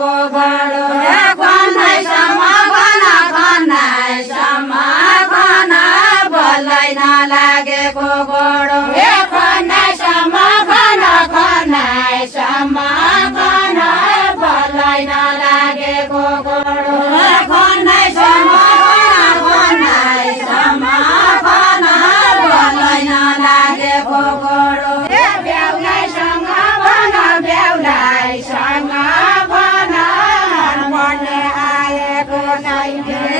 लागेको घडो खनाइसम्म बल्लै नलागेको घडो खनाइसम्म बल्लै नलागेको घडो खनाइसम्म बल्लै नलागेको घडो बेहुलाइसँग भन बेहुलाइसँग भन मनपर्ने आएको नै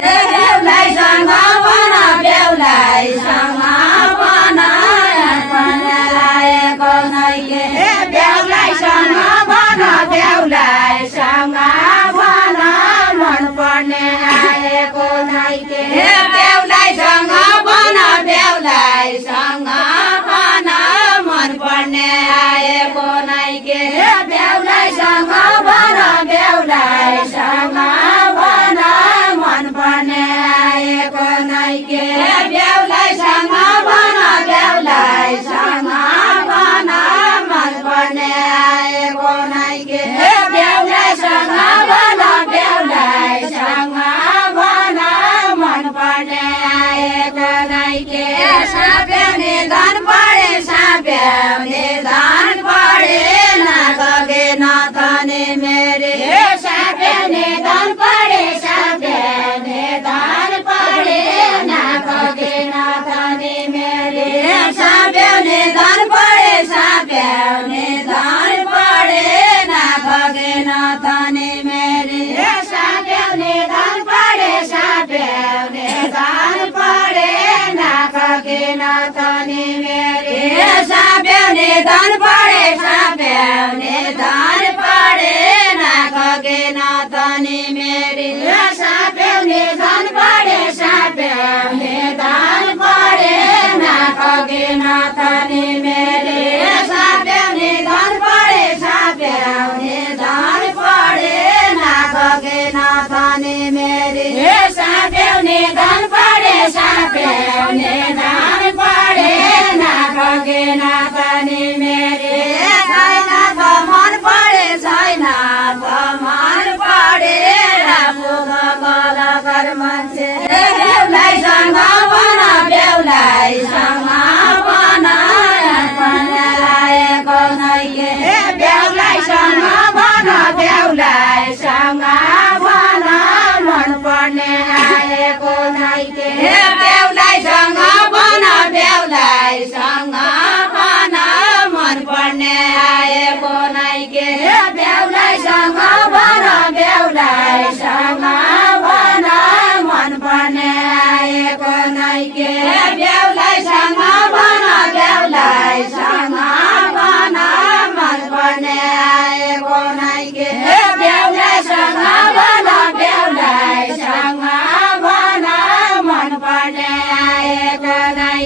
बेहुलाइसँग भन बेहुलाइसँग भन मनपर्ने आएको नै बेहुलाइसँग भन बेहुलाइसँग भन मनपर्ने आएको नै बेहुलाइसँग भन बेहुलाइसँग भन मनपर्ने आएको नै बेहुलाइसँग भन बेहुलाइसँग भन मनपर्ने आएको नै बेहुलाइसँग भन बेहुलाइसँग भन मनपर्ने आएको नै बेहुलाइसँग भन बेहुलाइसँग भन मनपर्ने आएको नै साप्याउने धन पढे साप्याउने धन पढे नगगे नथने मेरे साप्याउने धन पढे साप्याउने धन पढे नगगे नथने मेरे साप्याउने धन पढे साप्याउने धन पढे नगगे नथने मेरे साप्याउने धन पढे साप्याउने धन पढे नगगे नथने मेरे साप्याउने धन पढे साप्याउने धन पढे नगगे नथने मेरे साप्याउने धन पढे साप्याउने धन पढे नगगे नथने मेरे साप्याउने धन पढे साप्याउने धन पढे नगगे नथने मेरे साप्याउने धन पढे साप्याउने धन पढे नगगे नथने मेरे छैन त मन पढे छैन त मन पढे आफू कलाकार मान्छे बेहुलाइसँग भन बेहुलाइसँग भन मनपर्ने आएको नै बेहुलाइसँग भन बेहुलाइसँग भन मनपर्ने आएको नै बेहुलाइसँग भन बेहुलाइसँग भन मनपर्ने आएको नै बेहुलाइसँग भन बेहुलाइसँग भन मनपर्ने आएको नै बेहुलाइसँग भन बेहुलाइसँग भन मनपर्ने आएको नै बेहुलाइसँग भन बेहुलाइसँग भन मनपर्ने आएको नै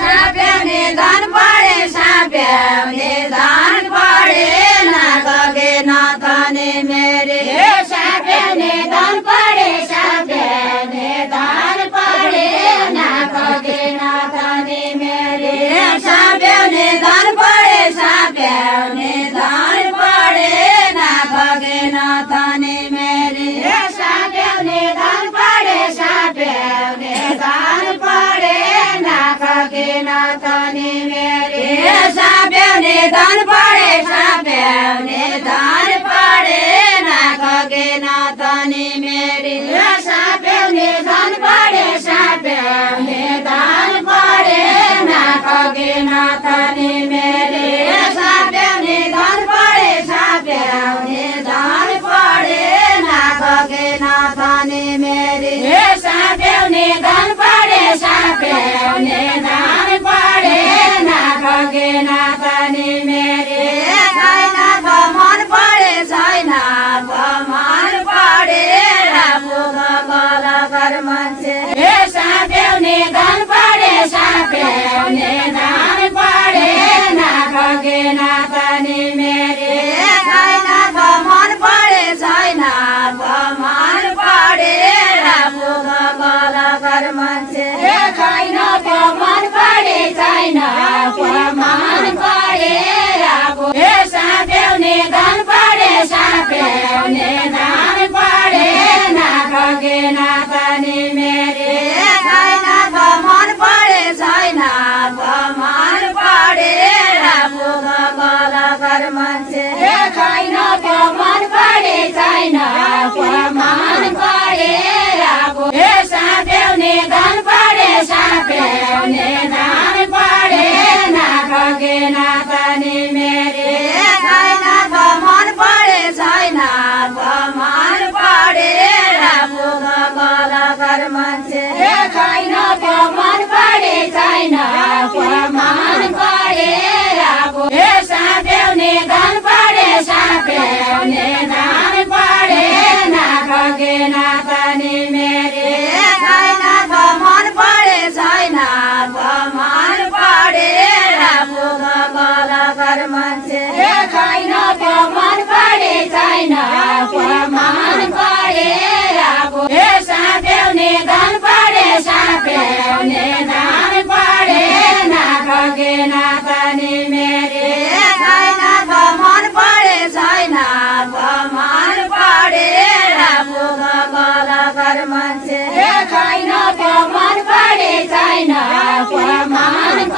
साप्याउने धन पढे साप्याउने धन पढे नगगे नथने मेरे साप्याउने धन पढे साप्याउने धन पढे नगगे नथने मेरे साप्याउने धन पढे साप्याउने धन पढे नगगे नथने मेरे साप्याउने धन पढे साप्याउने धन पढे नगगे नथने मेरे साप्याउने धन पढे साप्याउने धन पढे नगगे नथने मेरे साप्याउने धन पढे साप्याउने धन पढे नगगे नथने मेरे साप्याउने धन पढे साप्याउने धन पढे नगगे नथने मेरे साप्याउने धन पढे साप्याउने धन पढे नगगे नथने मेरे छैन त मन पढे छैन त मन पढे आफू कलाकार मान्छे साप्याउने धन पढे साप्याउने धन पढे नगगे नथने मेरे छैन त मन पढे छैन त मन पढे आफू कलाकार मान्छे छैन त मन पढे छैन मन पढे आफू साप्याउने धन पढे साप्याउने पुग कलाकार मान्छे छैन पमान पढे छैन पमान